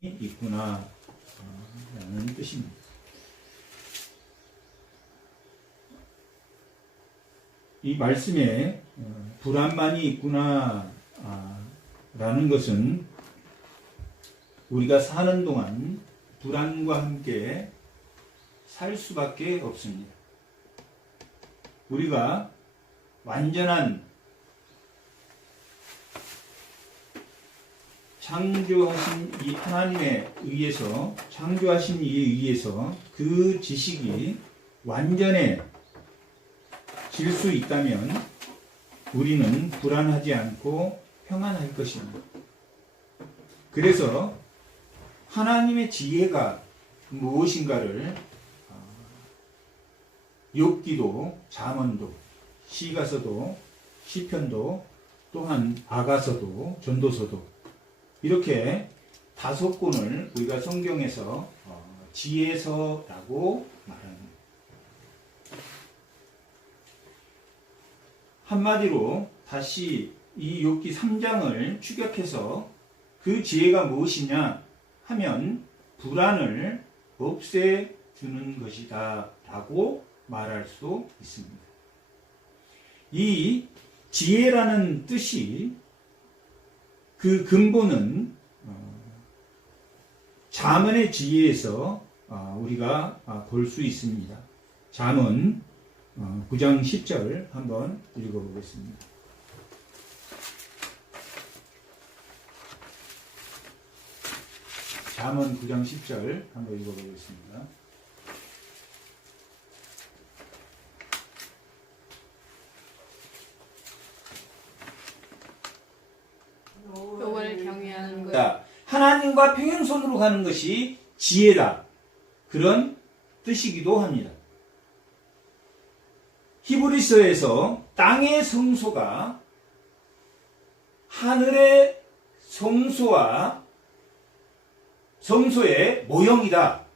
있구나 라는 뜻입니다. 이 말씀에 불안만이 있구나 라는 것은 우리가 사는 동안 불안과 함께 살 수밖에 없습니다. 우리가 완전한 창조하신 이 하나님에 의해서, 창조하신 이에 의해서 그 지식이 완전해질 수 있다면 우리는 불안하지 않고 평안할 것입니다. 그래서 하나님의 지혜가 무엇인가를 욥기도, 잠언도, 시가서도, 시편도, 또한 아가서도, 전도서도 이렇게 5권을 우리가 성경에서 지혜서라고 말합니다. 한마디로 다시 이 욥기 3장을 추격해서 그 지혜가 무엇이냐 하면 불안을 없애주는 것이다 라고 말할 수 있습니다. 이 지혜라는 뜻이 그 근본은 잠언의 지혜에서 우리가 볼 수 있습니다. 잠언 9장 10절 한번 읽어보겠습니다. 잠언 9장 10절 한번 읽어보겠습니다. 여호와를 경외하는 것. 하나님과 평행선으로 가는 것이 지혜다. 그런 뜻이기도 합니다. 히브리서에서 땅의 성소가 하늘의 성소의 모형이다,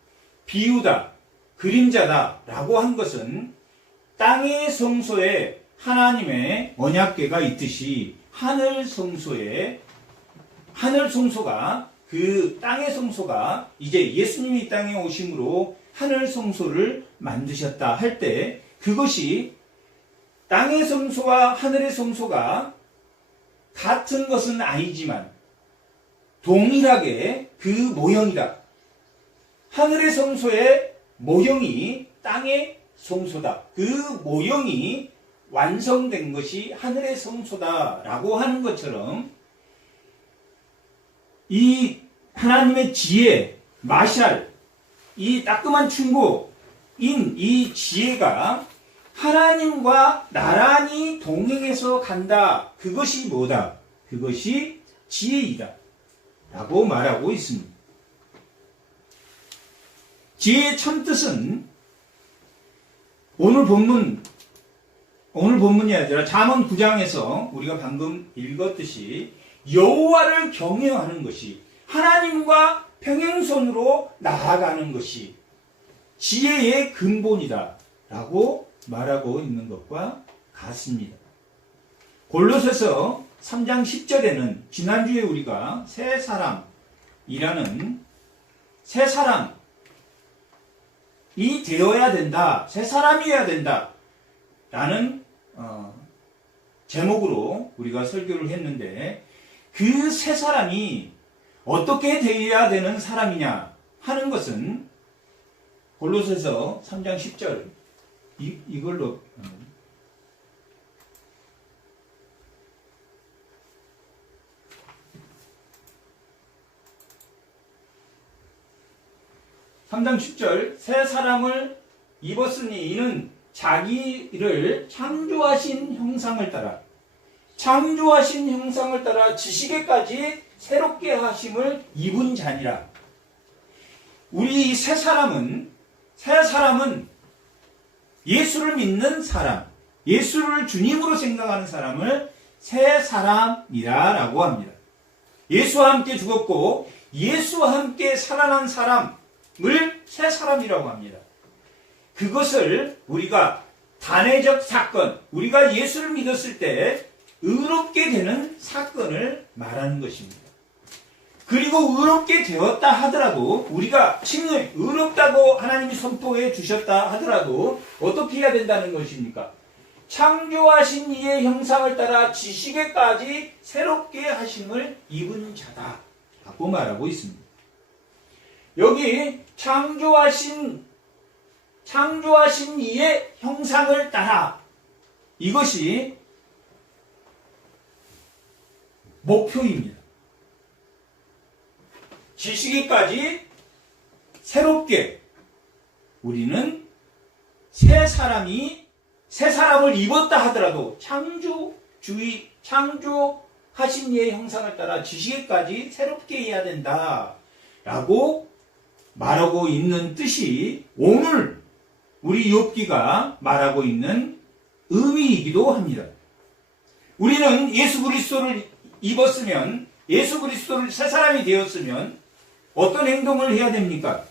비유다, 그림자다 라고 한 것은 땅의 성소에 하나님의 언약궤가 있듯이 하늘 성소가 그 땅의 성소가 이제 예수님이 이 땅에 오심으로 하늘 성소를 만드셨다 할 때 그것이 땅의 성소와 하늘의 성소가 같은 것은 아니지만 동일하게 그 모형이다. 하늘의 성소의 모형이 땅의 성소다. 그 모형이 완성된 것이 하늘의 성소다라고 하는 것처럼 이 하나님의 지혜, 마샬, 이 따끔한 충고인 이 지혜가 하나님과 나란히 동행해서 간다. 그것이 뭐다? 그것이 지혜이다. 라고 말하고 있습니다. 지혜의 참 뜻은 오늘 본문이 아니라 잠언 9장에서 우리가 방금 읽었듯이 여호와를 경외하는 것이 하나님과 평행선으로 나아가는 것이 지혜의 근본이다 라고 말하고 있는 것과 같습니다. 골로새서 3장 10절에는 지난주에 우리가 새 사람이 되어야 된다, 새 사람이어야 된다 라는 제목으로 우리가 설교를 했는데 그 새 사람이 어떻게 되어야 되는 사람이냐 하는 것은 골로새서 3장 10절 이걸로 3장 10절 새 사람을 입었으니 이는 자기를 창조하신 형상을 따라 지식에까지 새롭게 하심을 입은 자니라. 우리 새 사람은 예수를 믿는 사람, 예수를 주님으로 생각하는 사람을 새 사람이라 라고 합니다. 예수와 함께 죽었고 예수와 함께 살아난 사람을 새 사람이라고 합니다. 그것을 우리가 단회적 사건, 우리가 예수를 믿었을 때 의롭게 되는 사건을 말하는 것입니다. 그리고 의롭게 되었다 하더라도 우리가 칭을 의롭다고 하나님이 선포해 주셨다 하더라도 어떻게 해야 된다는 것입니까? 창조하신 이의 형상을 따라 지식에까지 새롭게 하심을 입은 자다 라고 말하고 있습니다. 여기 창조하신 이의 형상을 따라 이것이 목표입니다. 지식에까지 새롭게 우리는 새 사람을 입었다 하더라도 창조하신 이의 형상을 따라 지식에까지 새롭게 해야 된다 라고 말하고 있는 뜻이 오늘 우리 욥기가 말하고 있는 의미이기도 합니다. 우리는 예수 그리스도를 입었으면, 예수 그리스도를 새 사람이 되었으면 어떤 행동을 해야 됩니까?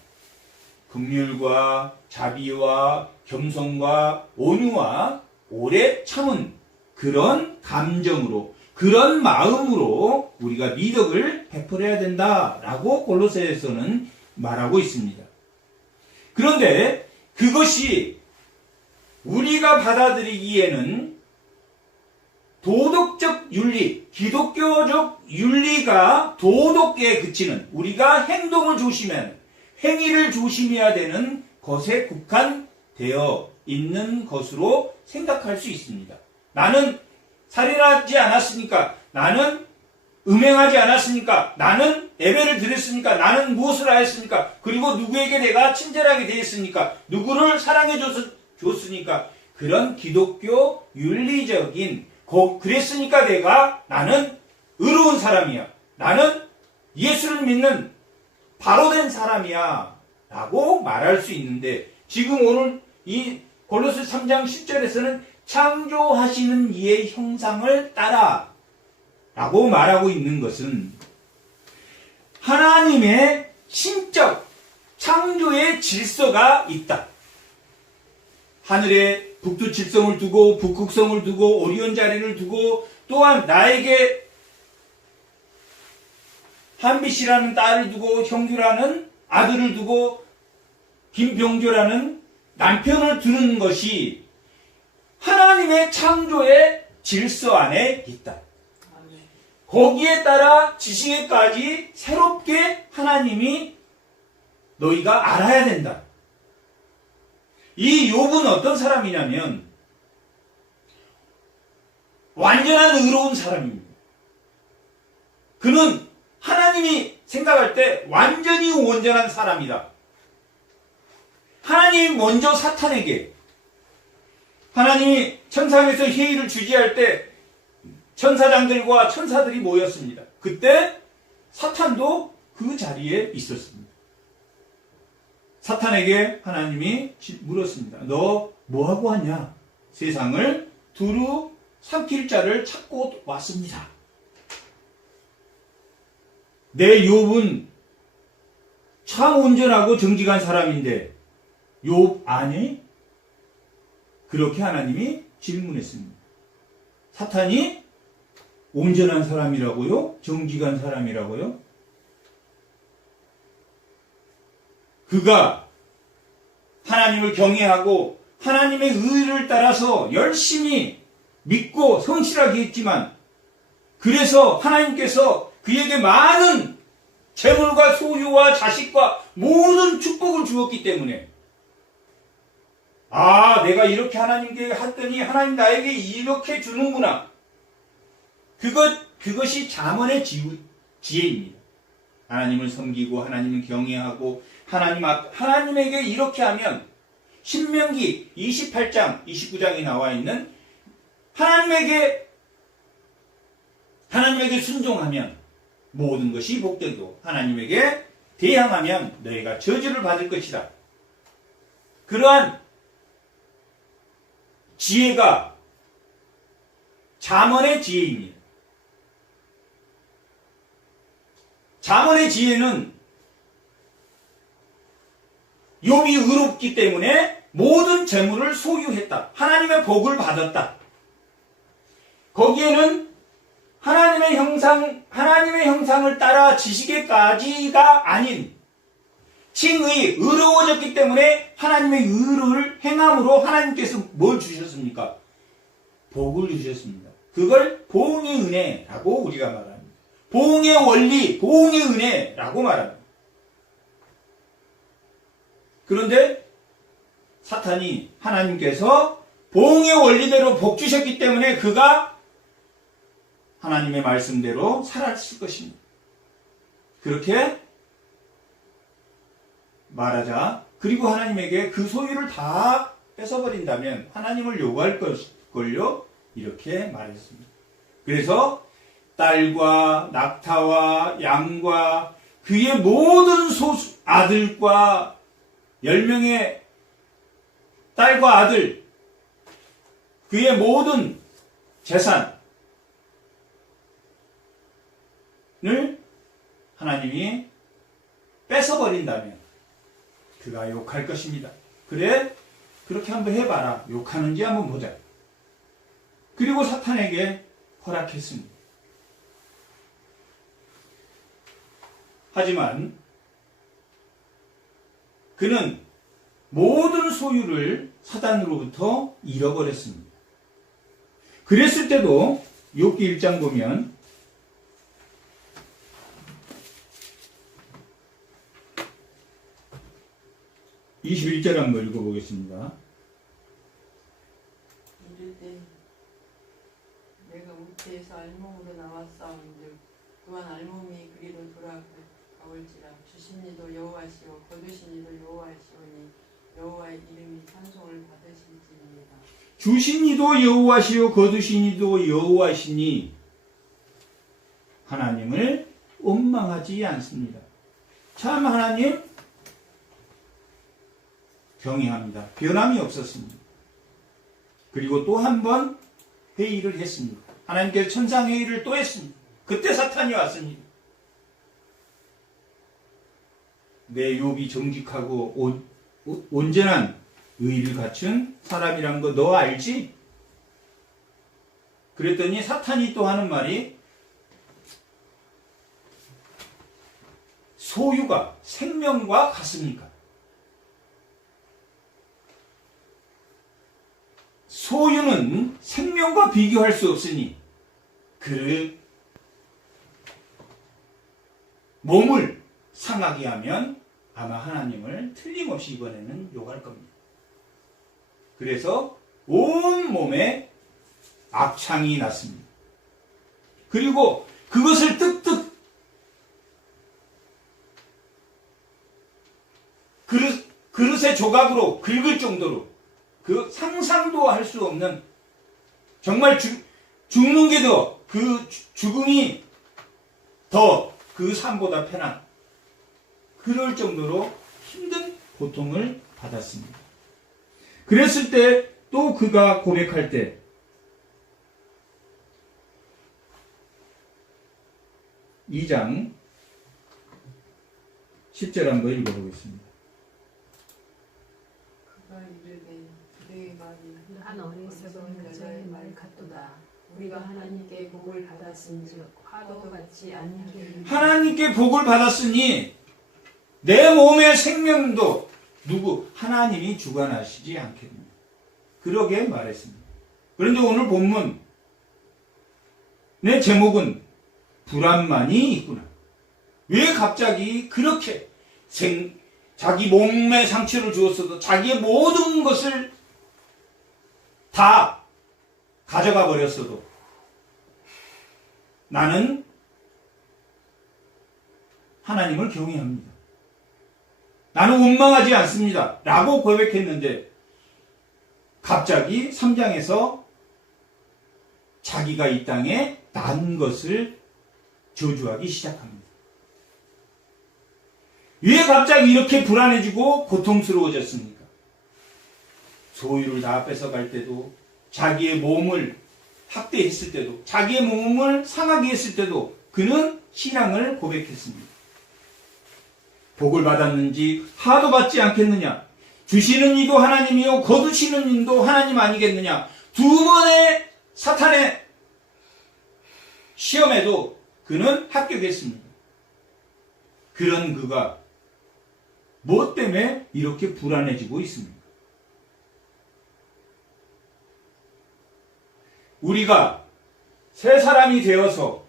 긍휼과 자비와 겸손과 온유와 오래 참은 그런 감정으로, 그런 마음으로 우리가 미덕을 베풀어야 된다라고 골로새에서는 말하고 있습니다. 그런데 그것이 우리가 받아들이기에는 도덕적 윤리, 기독교적 윤리가 도덕에 그치는, 우리가 행동을 조심해야, 행위를 조심해야 되는 것에 국한되어 있는 것으로 생각할 수 있습니다. 나는 살인하지 않았으니까, 나는 음행하지 않았으니까, 나는 예배를 드렸으니까, 나는 무엇을 하였으니까, 그리고 누구에게 내가 친절하게 대했으니까, 누구를 사랑해 줬으니까, 그런 기독교 윤리적인 그랬으니까 나는 의로운 사람이야. 나는 예수를 믿는 바로된 사람이야. 라고 말할 수 있는데 지금 오늘 이 골로새 3장 10절에서는 창조하시는 이의 형상을 따라 라고 말하고 있는 것은 하나님의 신적 창조의 질서가 있다. 하늘에 북두 칠성을 두고 북극성을 두고 오리온 자리를 두고 또한 나에게 한빛이라는 딸을 두고 형규라는 아들을 두고 김병조라는 남편을 두는 것이 하나님의 창조의 질서 안에 있다. 거기에 따라 지식에까지 새롭게 하나님이 너희가 알아야 된다. 이 욥은 어떤 사람이냐면 완전한 의로운 사람입니다. 그는 하나님이 생각할 때 완전히 온전한 사람이다. 하나님이 먼저 사탄에게, 하나님이 천상에서 회의를 주재할 때 천사장들과 천사들이 모였습니다. 그때 사탄도 그 자리에 있었습니다. 사탄에게 하나님이 물었습니다. 너 뭐하고 왔냐? 세상을 두루 삼킬 자를 찾고 왔습니다. 내 욥은 참 온전하고 정직한 사람인데 욥 아니? 그렇게 하나님이 질문했습니다. 사탄이 온전한 사람이라고요? 정직한 사람이라고요? 그가 하나님을 경외하고 하나님의 의를 따라서 열심히 믿고 성실하게 했지만 그래서 하나님께서 그에게 많은 재물과 소유와 자식과 모든 축복을 주었기 때문에 내가 이렇게 하나님께 했더니 하나님 나에게 이렇게 주는구나. 그것이 잠언의 지혜입니다. 하나님을 섬기고 하나님을 경외하고 하나님에게 이렇게 하면 신명기 28장 29장에 나와 있는 하나님에게 순종하면 모든 것이 복되고 하나님에게 대항하면 너희가 저주를 받을 것이다. 그러한 지혜가 잠언의 지혜입니다. 잠언의 지혜는 욥이 의롭기 때문에 모든 재물을 소유했다. 하나님의 복을 받았다. 거기에는 하나님의 형상을 따라 지시기까지가 아닌 칭의, 의로워졌기 때문에 하나님의 의를 행함으로 하나님께서 뭘 주셨습니까? 복을 주셨습니다. 그걸 보응의 은혜라고 우리가 말합니다. 보응의 원리, 보응의 은혜라고 말합니다. 그런데 사탄이 하나님께서 보응의 원리대로 복 주셨기 때문에 그가 하나님의 말씀대로 살았을 것입니다. 그렇게 말하자. 그리고 하나님에게 그 소유를 다 뺏어버린다면 하나님을 요구할 걸요? 이렇게 말했습니다. 그래서 딸과 낙타와 양과 그의 모든 아들과 10명의 딸과 아들, 그의 모든 재산을 하나님이 뺏어버린다면 그가 욕할 것입니다. 그래? 그렇게 한번 해봐라. 욕하는지 한번 보자. 그리고 사탄에게 허락했습니다. 하지만 그는 모든 소유를 사단으로부터 잃어버렸습니다. 그랬을 때도 욥기 1장 보면 21절 한번 읽어보겠습니다. 이르되 내가 우태에서 알몸으로 나왔사온즉 또한 알몸이 그리로 돌아가올지라 주신 이도 여호와시오 거두신 이도 여호와시오니 여호와의 이름이 찬송을 받으실지니이다. 주신 이도 여호와시오 거두신 이도 여호와시니 하나님을 원망하지 않습니다. 참 하나님 경외합니다. 변함이 없었습니다. 그리고 또 한 번 회의를 했습니다. 하나님께서 천상회의를 또 했습니다. 그때 사탄이 왔습니다. 내 욥이 정직하고 온전한 의를 갖춘 사람이란 거 너 알지? 그랬더니 사탄이 또 하는 말이 소유가 생명과 같습니까? 소유는 생명과 비교할 수 없으니 그 몸을 상하게 하면 아마 하나님을 틀림없이 이번에는 욕할 겁니다. 그래서 온 몸에 악창이 났습니다. 그리고 그것을 뜩뜩 그릇의 조각으로 긁을 정도로 그 상상도 할 수 없는 정말 죽는 게 더 그 죽음이 더 그 삶보다 편한 그럴 정도로 힘든 고통을 받았습니다. 그랬을 때 또 그가 고백할 때 2장 10절 한번 읽어보겠습니다. 그가 이르되 그대의 말이 한 어리석은 여자의 말 같도다. 우리가 하나님께 복을 받았은즉 화도 받지 아니하리니. 하나님께 복을 받았으니 내 몸의 생명도 누구? 하나님이 주관하시지 않겠느냐. 그러게 말했습니다. 그런데 오늘 본문 내 제목은 불안만이 있구나. 왜 갑자기 그렇게 자기 몸에 상처를 주었어도 자기의 모든 것을 다 가져가 버렸어도 나는 하나님을 경외합니다. 나는 원망하지 않습니다. 라고 고백했는데 갑자기 3장에서 자기가 이 땅에 난 것을 저주하기 시작합니다. 왜 갑자기 이렇게 불안해지고 고통스러워졌습니까? 소유를 다 뺏어갈 때도 자기의 몸을 학대했을 때도 자기의 몸을 상하게 했을 때도 그는 신앙을 고백했습니다. 복을 받았는지 하도 받지 않겠느냐? 주시는 이도 하나님이요 거두시는 이도 하나님 아니겠느냐? 두 번의 사탄의 시험에도 그는 합격했습니다. 그런 그가 무엇 때문에 이렇게 불안해지고 있습니까? 우리가 새 사람이 되어서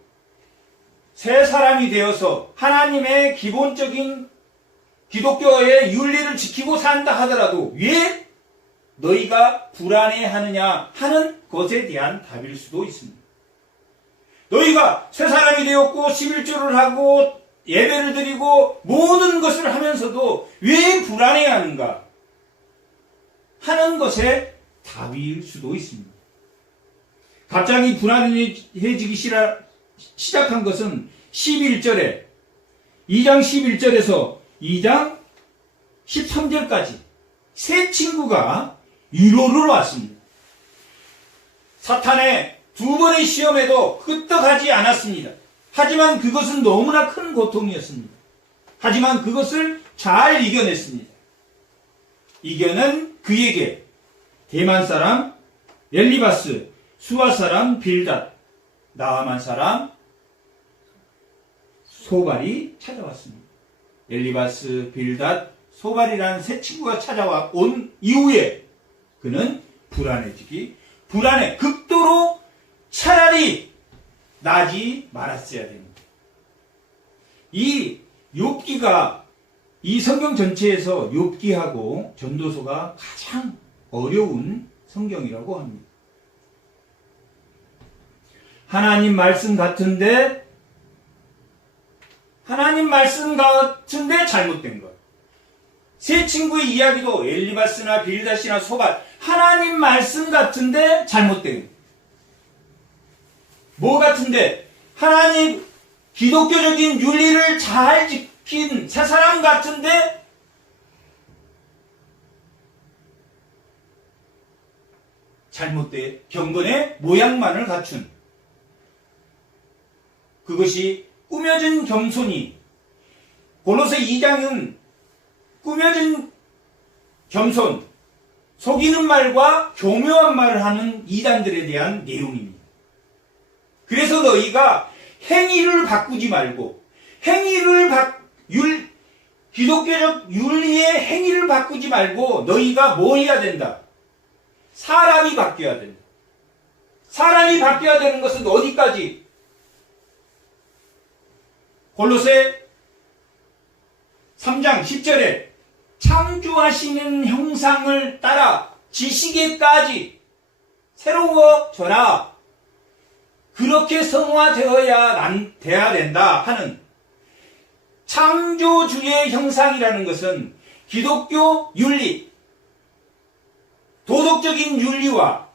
하나님의 기본적인 기독교의 윤리를 지키고 산다 하더라도 왜 너희가 불안해하느냐 하는 것에 대한 답일 수도 있습니다. 너희가 새 사람이 되었고 11조를 하고 예배를 드리고 모든 것을 하면서도 왜 불안해하는가 하는 것에 답일 수도 있습니다. 갑자기 불안해지기 시작한 것은 11절에 2장 11절에서 2장 13절까지 세 친구가 위로를 왔습니다. 사탄의 두 번의 시험에도 끄떡하지 않았습니다. 하지만 그것은 너무나 큰 고통이었습니다. 하지만 그것을 잘 이겨냈습니다. 이겨낸 그에게 대만 사람 엘리바스, 수아 사람 빌닷, 나아만 사람 소발이 찾아왔습니다. 엘리바스, 빌닷, 소발이라는 세 친구가 찾아온 이후에 그는 극도로 차라리 나지 말았어야 됩니다. 이 욥기가 이 성경 전체에서 욥기하고 전도서가 가장 어려운 성경이라고 합니다. 하나님 말씀 같은데 잘못된 것. 세 친구의 이야기도 엘리바스나 빌닷이나 소발, 하나님 말씀 같은데 잘못된 것. 뭐 같은데? 하나님 기독교적인 윤리를 잘 지킨 새 사람 같은데 잘못된 경건의 모양만을 갖춘 그것이 꾸며진 겸손이 골로새 2장은 꾸며진 겸손, 속이는 말과 교묘한 말을 하는 이단들에 대한 내용입니다. 그래서 너희가 행위를 바꾸지 말고 기독교적 윤리의 행위를 바꾸지 말고 너희가 뭐 해야 된다? 사람이 바뀌어야 된다. 사람이 바뀌어야 되는 것은 어디까지? 골로새 3장 10절에 창조하시는 형상을 따라 지식에까지 새로워져라. 그렇게 성화되어야 된다 하는 창조주의 형상이라는 것은 기독교 윤리, 도덕적인 윤리와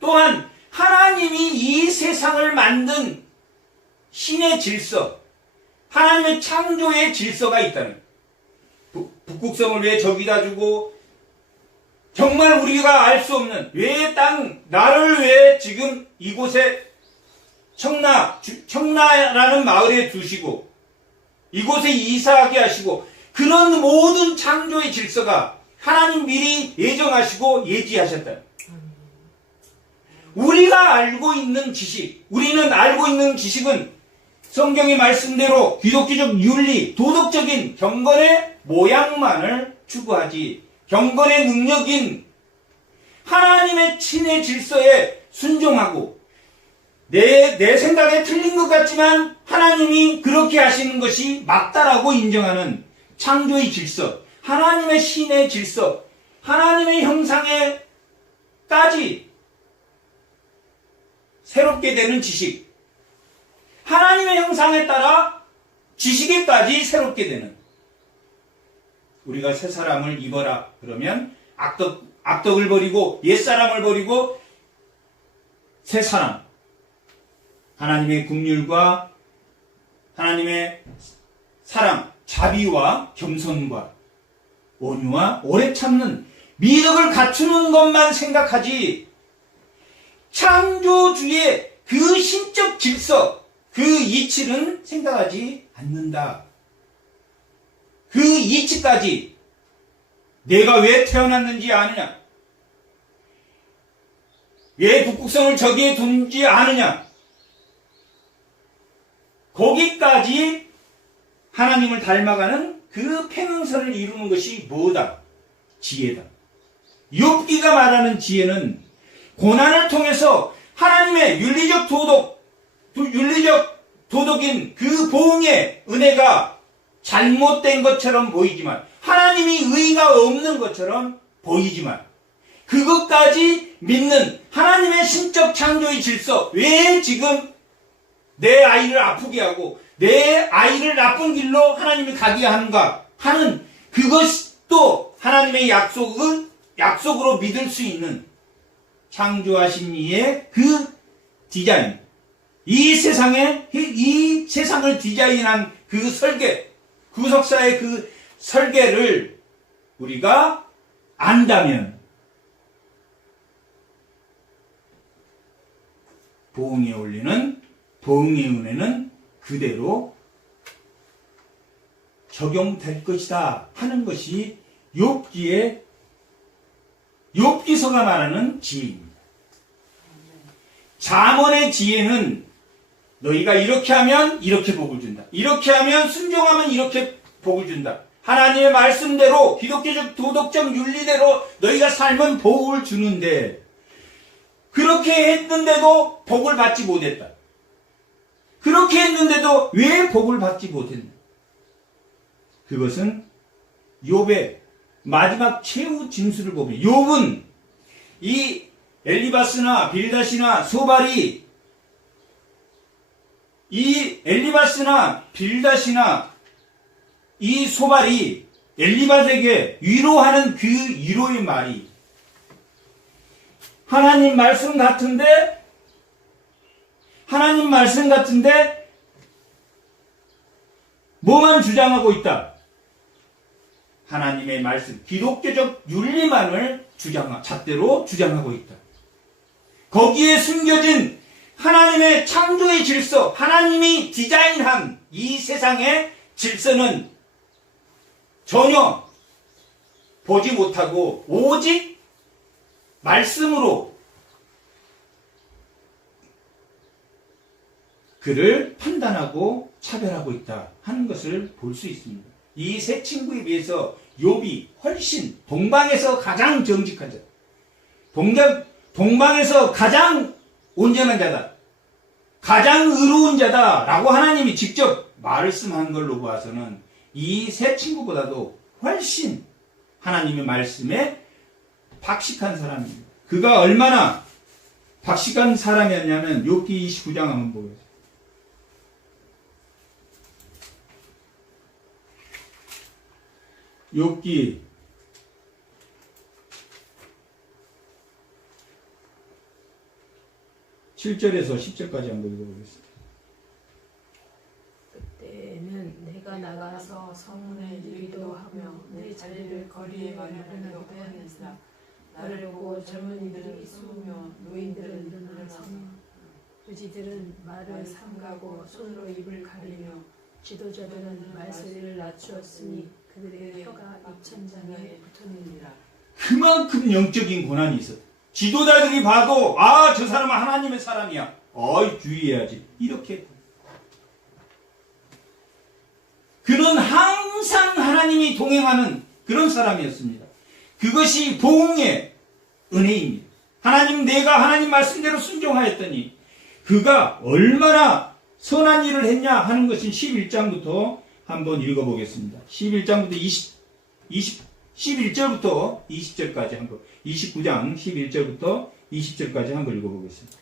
또한 하나님이 이 세상을 만든 신의 질서, 하나님의 창조의 질서가 있다는 북극성을 왜 저기다 주고 정말 우리가 알 수 없는 왜 나를 왜 지금 이곳에 청라라는 마을에 두시고 이곳에 이사하게 하시고 그런 모든 창조의 질서가 하나님 미리 예정하시고 예지하셨다. 우리는 알고 있는 지식은 성경의 말씀대로 기독교적 윤리, 도덕적인 경건의 모양만을 추구하지 경건의 능력인 하나님의 친의 질서에 순종하고 내 생각에 틀린 것 같지만 하나님이 그렇게 하시는 것이 맞다라고 인정하는 창조의 질서, 하나님의 신의 질서, 하나님의 형상에까지 새롭게 되는 지식, 하나님의 형상에 따라 지식에까지 새롭게 되는 우리가 새 사람을 입어라 그러면 악덕을 버리고 옛사람을 버리고 새 사람 하나님의 긍휼과 하나님의 사랑, 자비와 겸손과 온유와 오래 참는 미덕을 갖추는 것만 생각하지 창조주의 그 신적 질서, 그 이치는 생각하지 않는다. 그 이치까지 내가 왜 태어났는지 아느냐? 왜 북극성을 저기에 둔지 아느냐? 거기까지 하나님을 닮아가는 그 평행선을 이루는 것이 뭐다? 지혜다. 욥기가 말하는 지혜는 고난을 통해서 하나님의 윤리적 도덕인 그 보응의 은혜가 잘못된 것처럼 보이지만, 하나님이 의의가 없는 것처럼 보이지만, 그것까지 믿는 하나님의 신적 창조의 질서, 왜 지금 내 아이를 아프게 하고 내 아이를 나쁜 길로 하나님이 가게 하는가 하는 그것도 하나님의 약속으로 믿을 수 있는 창조하신 이의 그 디자인, 이 세상을 디자인한 그 설계, 구속사의 그 설계를 우리가 안다면 보응에 올리는 보응의 은혜는 그대로 적용될 것이다 하는 것이 욥기서가 말하는 지혜입니다. 잠언의 지혜는 너희가 이렇게 하면 이렇게 복을 준다. 이렇게 하면 순종하면 이렇게 복을 준다. 하나님의 말씀대로 기독교적 도덕적 윤리대로 너희가 살면 복을 주는데, 그렇게 했는데도 복을 받지 못했다. 그렇게 했는데도 왜 복을 받지 못했나? 그것은 욥의 마지막 최후 진술을 보면, 욥은 이 엘리바스나 빌닷이나 소발이, 이 엘리바스나 빌닷이나 이 소발이 엘리바스에게 위로하는 그 위로의 말이 하나님 말씀 같은데 뭐만 주장하고 있다? 하나님의 말씀, 기독교적 윤리만을 잣대로 주장하고 있다. 거기에 숨겨진 하나님의 창조의 질서, 하나님이 디자인한 이 세상의 질서는 전혀 보지 못하고 오직 말씀으로 그를 판단하고 차별하고 있다 하는 것을 볼 수 있습니다. 이 세 친구에 비해서 욥이 훨씬 동방에서 가장 정직한 자, 동방에서 가장 온전한 자다, 가장 의로운 자다라고 하나님이 직접 말씀한 걸로 봐서는 이 세 친구보다도 훨씬 하나님의 말씀에 박식한 사람입니다. 그가 얼마나 박식한 사람이었냐면 욥기 29장 한번 보겠습니다. 욥기 7절에서 10절까지 한번 읽어보겠습니다. 그때는 내가 나가서 성문에 이르기도 하며 내 자리를 거리에 마련하기도 하였으나 나를 보고 젊은이들은 숨으며 노인들은 일어나 서며 부지들은 말을 삼가고 손으로 입을 가리며 지도자들은 말소리를 낮추었으니 그들의 혀가 입천장에 붙었느니라. 그만큼 영적인 고난이 있었다. 지도자들이 봐도 저 사람은 하나님의 사람이야, 주의해야지, 이렇게. 그는 항상 하나님이 동행하는 그런 사람이었습니다. 그것이 보응의 은혜입니다. 내가 하나님 말씀대로 순종하였더니 그가 얼마나 선한 일을 했냐 하는 것은 11장부터 한번 읽어보겠습니다. 11장부터 11절부터 20절까지 한번, 29장 11절부터 20절까지 한번 읽어보겠습니다.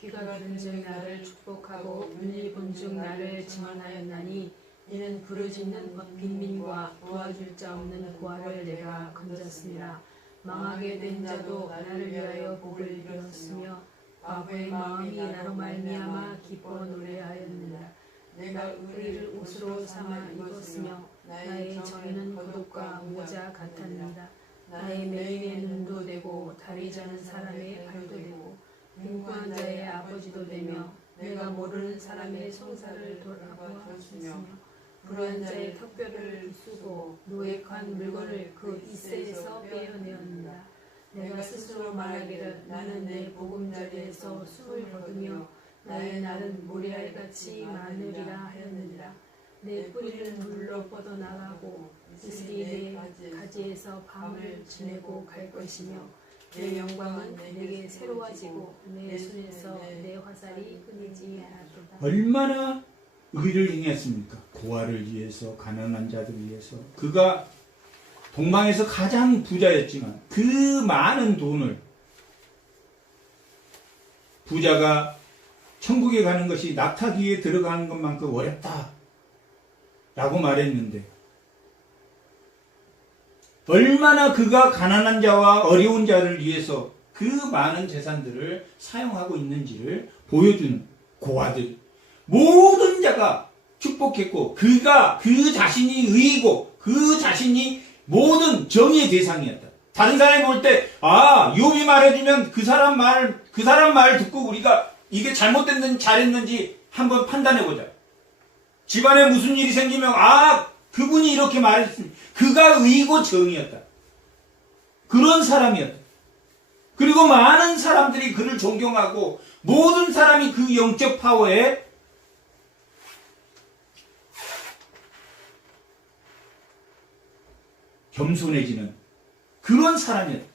귀가 들은즉 나를 축복하고 눈이 본즉 나를 증언하였나니 이는 부르짖는 빈민과 도와줄 자 없는 고아를 내가 건졌습니다. 망하게 된 자도 나를 위하여 복을 이루었으며 바보의 마음이 나로 말미암아 기뻐 노래하였느니라. 내가 의리를 옷으로 삼아 입었으며 나의 정의는 겉옷과 모자 같았느니라. 나의 매임의 눈도 되고 다리 자는 사람의 발도 되고 빈곤한 자의 아버지도 되며 내가 모르는 사람의 송사를 돌아보았으며 불의한 자의 턱뼈를 쓰고 노획한 물건을 그 이새에서 빼어내었느니라. 내가 스스로 말하기를 나는 내 보금자리에서 숨을 거두며 나의 날은 모래알같이 많으리라 하였느니라. 내 뿌리는 물로 뻗어나가고 이슬이 내 가지에서 밤을 지내고 갈 것이며 내 영광은 내게 새로워지고 내 손에서 내 화살이 끊이지 않았도다. 얼마나 의를 행했습니까? 고아를 위해서, 가난한 자들 위해서. 그가 동방에서 가장 부자였지만 그 많은 돈을 부자가 천국에 가는 것이 낙타 뒤에 들어가는 것만큼 어렵다 라고 말했는데 얼마나 그가 가난한 자와 어려운 자를 위해서 그 많은 재산들을 사용하고 있는지를 보여주는 고아들, 모든 자가 축복했고 그가 그 자신이 의이고 그 자신이 모든 정의의 대상이었다. 다른 사람이 볼 때 욥이 말해주면 그 사람 말 듣고 우리가 이게 잘못됐는지 잘했는지 한번 판단해보자. 집안에 무슨 일이 생기면 그분이 이렇게 말했으니 그가 의고 정의였다. 그런 사람이었다. 그리고 많은 사람들이 그를 존경하고 모든 사람이 그 영적 파워에 겸손해지는 그런 사람이었다.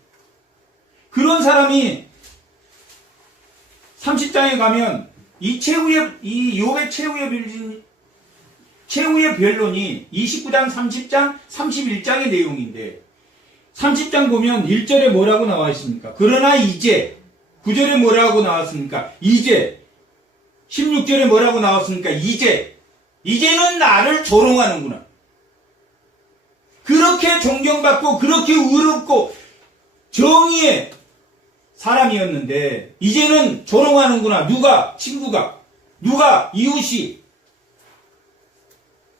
그런 사람이 30장에 가면 이 욥의 최후의 변론이 29장, 30장, 31장의 내용인데 30장 보면 1절에 뭐라고 나와 있습니까? 그러나 이제 9절에 뭐라고 나왔습니까? 이제 16절에 뭐라고 나왔습니까? 이제는 나를 조롱하는구나. 그렇게 존경받고 그렇게 의롭고 정의의 사람이었는데 이제는 조롱하는구나. 누가? 친구가. 누가? 이웃이.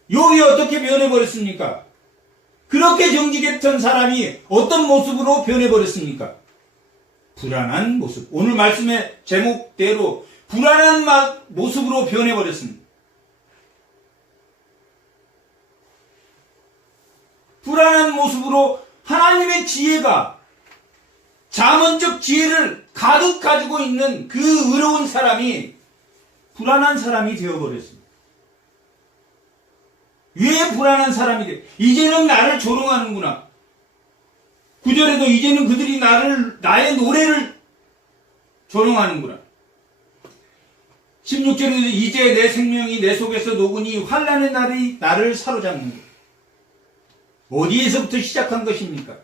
욥이 어떻게 변해버렸습니까? 그렇게 정직했던 사람이 어떤 모습으로 변해버렸습니까? 불안한 모습. 오늘 말씀의 제목대로 불안한 모습으로 변해버렸습니다. 불안한 모습으로 하나님의 지혜가 자문적 지혜를 가득 가지고 있는 그 의로운 사람이 불안한 사람이 되어버렸습니다. 왜 불안한 사람이 돼? 이제는 나를 조롱하는구나. 9절에도 이제는 그들이 나의 노래를 조롱하는구나. 16절에도 이제 내 생명이 내 속에서 녹으니 환난의 날이 나를 사로잡는다. 어디에서부터 시작한 것입니까?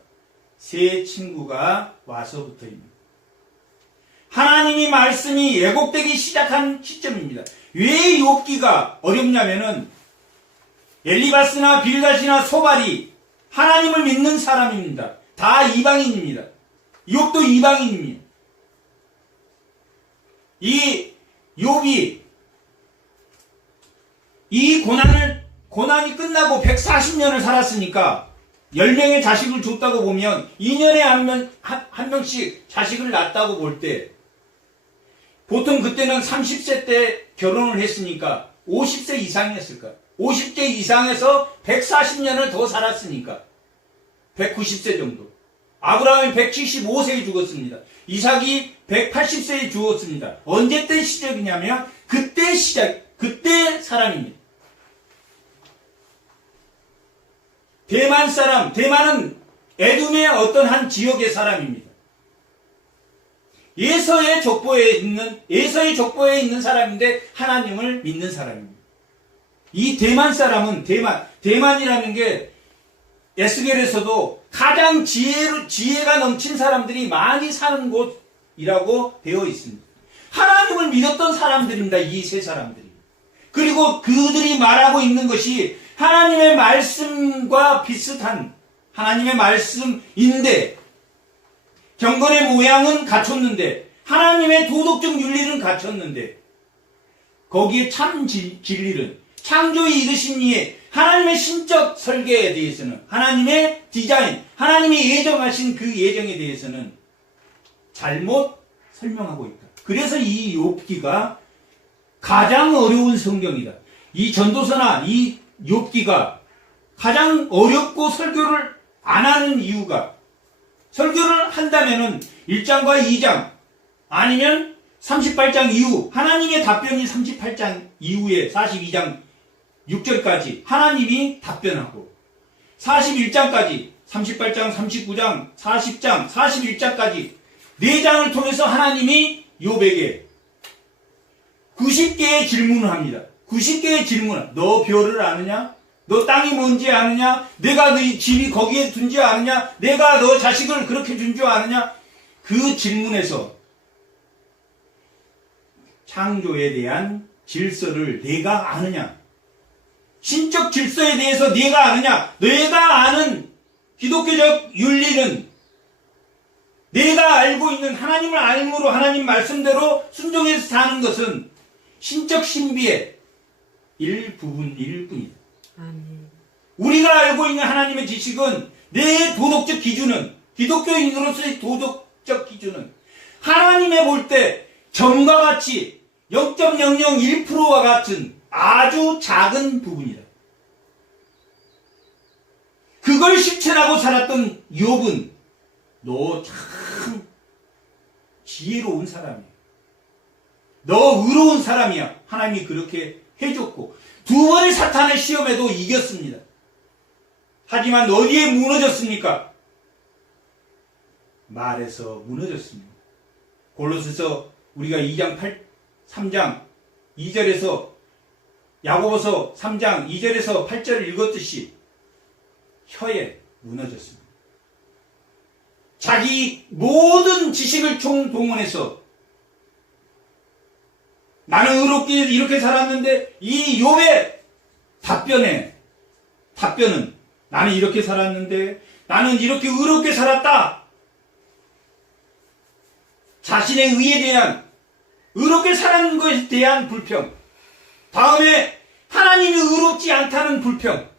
새 친구가 와서부터입니다. 하나님이 말씀이 왜곡되기 시작한 시점입니다. 왜 욥기가 어렵냐면은 엘리바스나 빌닷이나 소발이 하나님을 믿는 사람입니다. 다 이방인입니다. 욥도 이방인입니다. 이 욥이 이 고난이 끝나고 140년을 살았으니까 10명의 자식을 줬다고 보면 2년에 한 명씩 자식을 낳았다고 볼 때 보통 그때는 30세 때 결혼을 했으니까 50세 이상이었을까? 50세 이상에서 140년을 더 살았으니까 190세 정도. 아브라함이 175세에 죽었습니다. 이삭이 180세에 죽었습니다. 언제 때 시작이냐면 그때 사람입니다. 대만은 에돔의 어떤 한 지역의 사람입니다. 에서의 족보에 있는 사람인데 하나님을 믿는 사람입니다. 이 대만 사람은 대만이라는 게 에스겔에서도 가장 지혜가 넘친 사람들이 많이 사는 곳이라고 되어 있습니다. 하나님을 믿었던 사람들입니다. 이 세 사람들이. 그리고 그들이 말하고 있는 것이 하나님의 말씀과 비슷한 하나님의 말씀인데 경건의 모양은 갖췄는데 하나님의 도덕적 윤리는 갖췄는데 거기에 참 진리는 창조의 이르신 이의 하나님의 신적 설계에 대해서는 하나님의 디자인, 하나님이 예정하신 그 예정에 대해서는 잘못 설명하고 있다. 그래서 이 욥기가 가장 어려운 성경이다. 이 전도서나 이 욥기가 가장 어렵고 설교를 안 하는 이유가 설교를 한다면은 1장과 2장 아니면 38장 이후 하나님의 답변이 38장 이후에 42장 6절까지 하나님이 답변하고 41장까지 38장, 39장, 40장, 41장까지 4장을 통해서 하나님이 욥에게 90개의 질문을 합니다. 90개의 질문을. 너 별을 아느냐? 너 땅이 뭔지 아느냐? 내가 네 집이 거기에 둔지 아느냐? 내가 너 자식을 그렇게 준 줄 아느냐? 그 질문에서 창조에 대한 질서를 내가 아느냐? 신적 질서에 대해서 네가 아느냐? 내가 아는 기독교적 윤리는 내가 알고 있는 하나님을 알므로 하나님 말씀대로 순종해서 사는 것은 신적 신비의 일부분일 뿐이다. 아멘. 우리가 알고 있는 하나님의 지식은 내 도덕적 기준은 기독교인으로서의 도덕적 기준은 하나님의 볼 때 점과 같이 0.001%와 같은 아주 작은 부분이다. 그걸 실천하고 살았던 욥은 너 참 지혜로운 사람이야. 너 의로운 사람이야. 하나님이 그렇게 해줬고 2번의 사탄의 시험에도 이겼습니다. 하지만 어디에 무너졌습니까? 말에서 무너졌습니다. 골로새서 우리가 3장 2절에서 야고보서 3장 2절에서 8절을 읽었듯이 혀에 무너졌습니다. 자기 모든 지식을 총동원해서 나는 의롭게 이렇게 살았는데 이 욥의 답변은 나는 이렇게 살았는데 나는 이렇게 의롭게 살았다. 자신의 의에 대한 의롭게 사는 것에 대한 불평. 다음에 하나님이 의롭지 않다는 불평.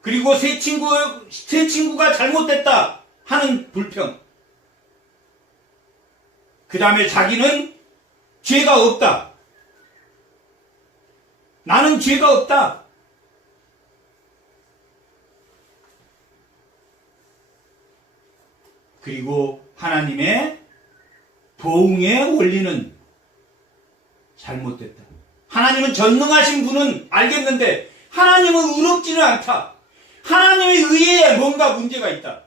그리고 새 친구가 잘못됐다 하는 불평. 그 다음에 자기는 죄가 없다. 나는 죄가 없다. 그리고 하나님의 보응의 원리는 잘못됐다. 하나님은 전능하신 분은 알겠는데 하나님은 의롭지는 않다. 하나님의 의에 뭔가 문제가 있다.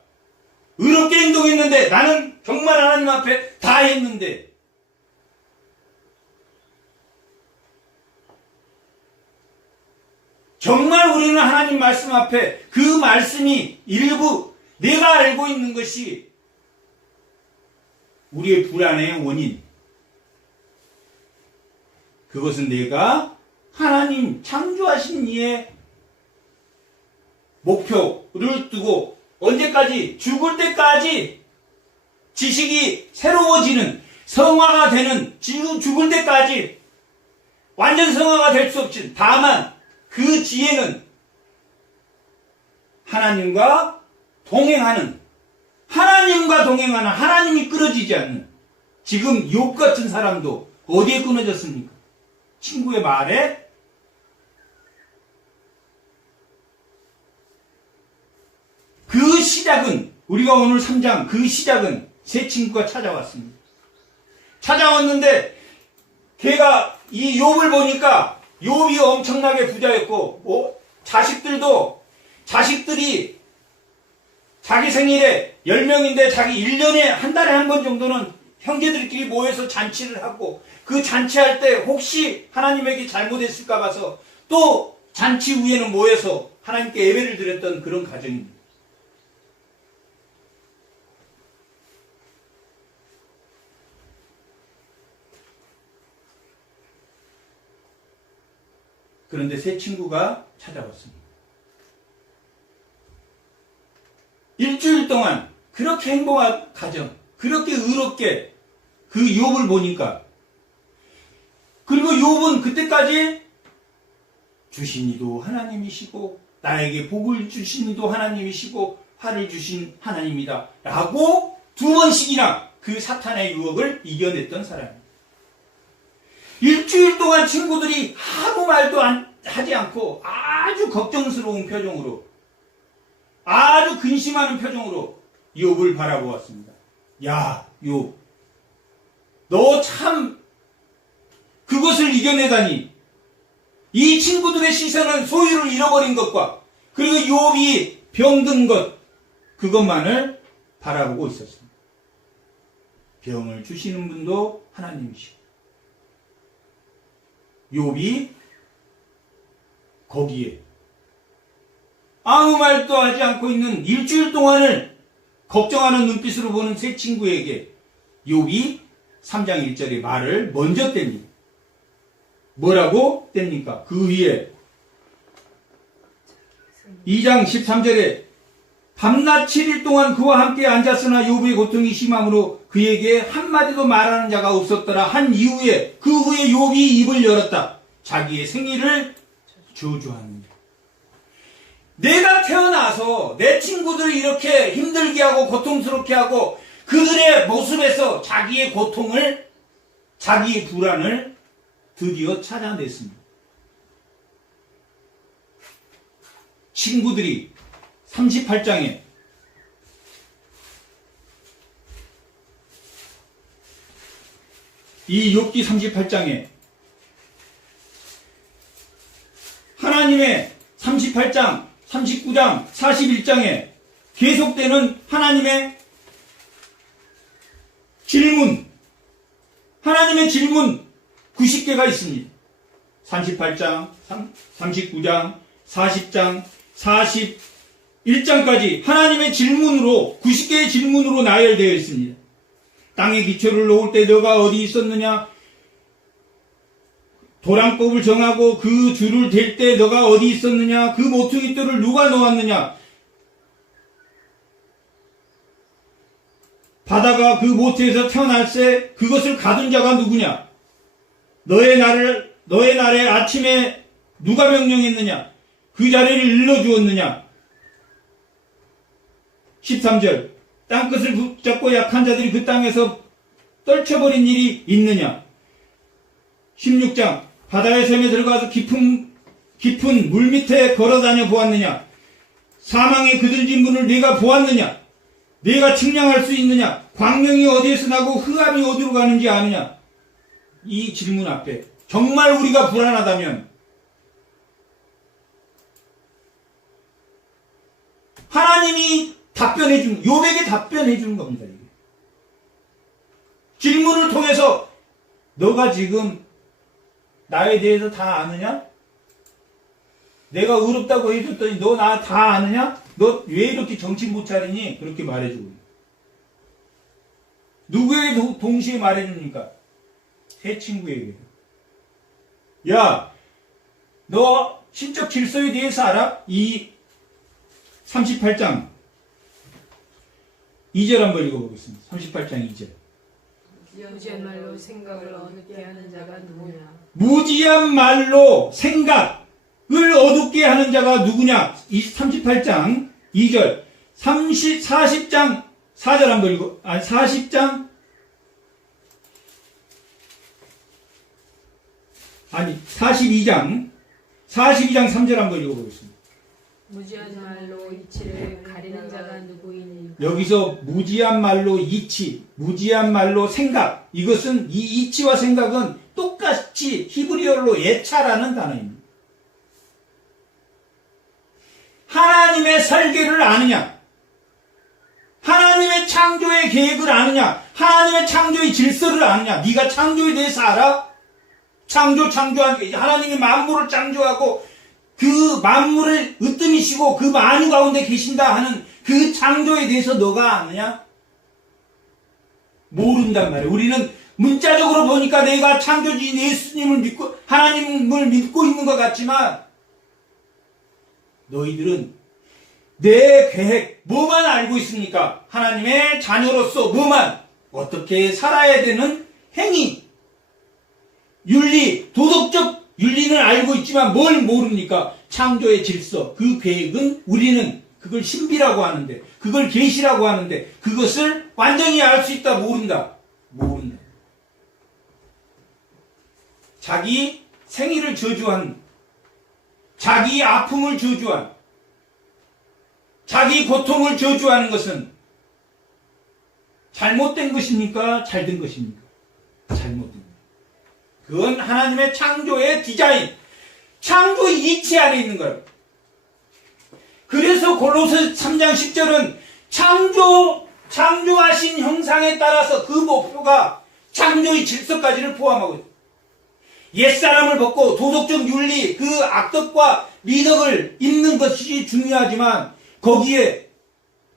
의롭게 행동했는데 나는 정말 하나님 앞에 다 했는데 정말 우리는 하나님 말씀 앞에 그 말씀이 일부 내가 알고 있는 것이 우리의 불안의 원인. 그것은 내가 하나님 창조하신 이의 목표를 두고 언제까지? 죽을 때까지 지식이 새로워지는 성화가 되는 죽을 때까지 완전 성화가 될 수 없지. 다만 그 지혜는 하나님과 동행하는 하나님이 끊어지지 않는 지금 욥 같은 사람도 어디에 끊어졌습니까? 친구의 말에 그 시작은 우리가 오늘 3장 그 시작은 새 친구가 찾아왔습니다. 찾아왔는데 걔가 이 욥을 보니까 욥이 엄청나게 부자였고 자식들이 자기 생일에 10명인데 자기 1년에 한 달에 한 번 정도는 형제들끼리 모여서 잔치를 하고 그 잔치할 때 혹시 하나님에게 잘못했을까 봐서 또 잔치 후에는 모여서 하나님께 예배를 드렸던 그런 가정입니다. 그런데 새 친구가 찾아왔습니다. 일주일 동안 그렇게 행복한 가정, 그렇게 의롭게 그 욥을 보니까 그리고 욥은 그때까지 주신 이도 하나님이시고 나에게 복을 주신 이도 하나님이시고 화를 주신 하나님이다 라고 2번씩이나 그 사탄의 유혹을 이겨냈던 사람입니다. 일주일 동안 친구들이 아무 말도 하지 않고 아주 걱정스러운 표정으로 아주 근심하는 표정으로 욥을 바라보았습니다. 야, 욥, 너 참 그것을 이겨내다니. 이 친구들의 시선은 소유를 잃어버린 것과 그리고 욥이 병든 것 그것만을 바라보고 있었습니다. 병을 주시는 분도 하나님이시고 욥이 거기에 아무 말도 하지 않고 있는 일주일 동안을 걱정하는 눈빛으로 보는 세 친구에게 욥이 3장 1절의 말을 먼저 뗍니다. 뭐라고 뗍니까? 그 위에 2장 13절에 밤낮 7일 동안 그와 함께 앉았으나 욥의 고통이 심함으로 그에게 한마디도 말하는 자가 없었더라 한 이후에 그 후에 욥이 입을 열었다. 자기의 생일을 저주하느니라. 내가 태어나서 내 친구들 이렇게 힘들게 하고 고통스럽게 하고 그들의 모습에서 자기의 고통을 자기의 불안을 드디어 찾아냈습니다. 친구들이 38장에 이 욥기 38장에 하나님의 38장, 39장, 41장에 계속되는 하나님의 질문, 하나님의 질문 90개가 있습니다. 38장, 39장, 40장, 41장까지 하나님의 질문으로 90개의 질문으로 나열되어 있습니다. 땅에 기초를 놓을 때 너가 어디 있었느냐? 도랑법을 정하고 그 줄을 댈 때 너가 어디 있었느냐? 그 모퉁이 돌을 누가 놓았느냐? 바다가 그 모태에서 태어날새 그것을 가둔 자가 누구냐? 너의 날에 아침에 누가 명령했느냐? 그 자리를 일러주었느냐? 13절 땅끝을 붙잡고 약한 자들이 그 땅에서 떨쳐버린 일이 있느냐? 16장 바다의 샘에 들어가서 깊은 물 밑에 걸어다녀 보았느냐? 사망의 그들진 분을 네가 보았느냐? 네가 측량할 수 있느냐? 광명이 어디에서 나고 흑암이 어디로 가는지 아느냐? 이 질문 앞에 정말 우리가 불안하다면 하나님이 욥에게 답변해 주는 겁니다. 이게. 질문을 통해서 너가 지금 나에 대해서 다 아느냐? 내가 의롭다고 해줬더니 너 나 다 아느냐? 너 왜 이렇게 정신 못 차리니? 그렇게 말해주고. 누구에게 동시에 말해줍니까? 세 친구에게. 야, 너 신적 질서에 대해서 알아? 이 38장 2절 한번 읽어보겠습니다. 38장 2절. 무지한 말로 생각을 어둡게 하는 자가 누구냐? 무지한 말로 생각을 어둡게 하는 자가 누구냐? 이 38장 2절. 40장 4절 한번 읽어. 40장 42장 3절 한번 읽어보겠습니다. 무지한 말로 이치를 가리는 자가 누구이니? 여기서 무지한 말로 이치, 무지한 말로 생각, 이것은 이 이치와 생각은 똑같이 히브리어로 예차라는 단어입니다. 하나님의 설계를 아느냐? 하나님의 창조의 계획을 아느냐? 하나님의 창조의 질서를 아느냐? 네가 창조에 대해서 알아? 창조한 하나님이 만물을 창조하고 그 만물을 으뜸이시고 그 만유 가운데 계신다 하는 그 창조에 대해서 너가 아느냐? 모른단 말이에요. 우리는 문자적으로 보니까 내가 창조주인 예수님을 믿고 하나님을 믿고 있는 것 같지만 너희들은 내 계획 뭐만 알고 있습니까? 하나님의 자녀로서 뭐만 어떻게 살아야 되는 행위 윤리, 도덕적 윤리는 알고 있지만 뭘 모릅니까? 창조의 질서, 그 계획은 우리는 그걸 신비라고 하는데, 그걸 계시라고 하는데, 그것을 완전히 알 수 있다, 모른다. 자기 생일을 저주한, 자기 아픔을 저주한, 자기 고통을 저주하는 것은 잘못된 것입니까? 잘된 것입니까? 잘못된 거예요. 그건 하나님의 창조의 디자인, 창조 이치 안에 있는 거예요. 그래서 골로새 3장 10절은 창조하신 형상에 따라서 그 목표가 창조의 질서까지를 포함하고 있어요. 옛사람을 벗고 도덕적 윤리, 그 악덕과 미덕을 잇는 것이 중요하지만 거기에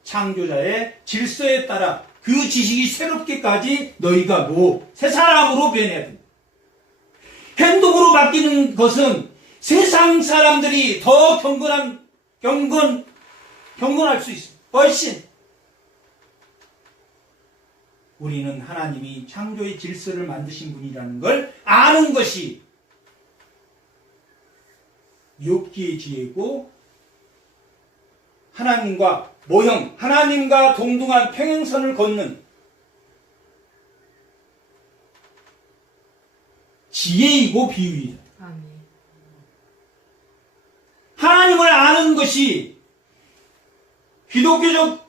창조자의 질서에 따라 그 지식이 새롭게까지 너희가 새 사람으로 변해야 된다. 행동으로 바뀌는 것은 세상 사람들이 더 경건할 수 있습니다. 훨씬. 우리는 하나님이 창조의 질서를 만드신 분이라는 걸 아는 것이 욥기의 지혜고, 하나님과 하나님과 동등한 평행선을 걷는 지혜이고 비유이다. 아멘. 하나님을 아는 것이 기독교적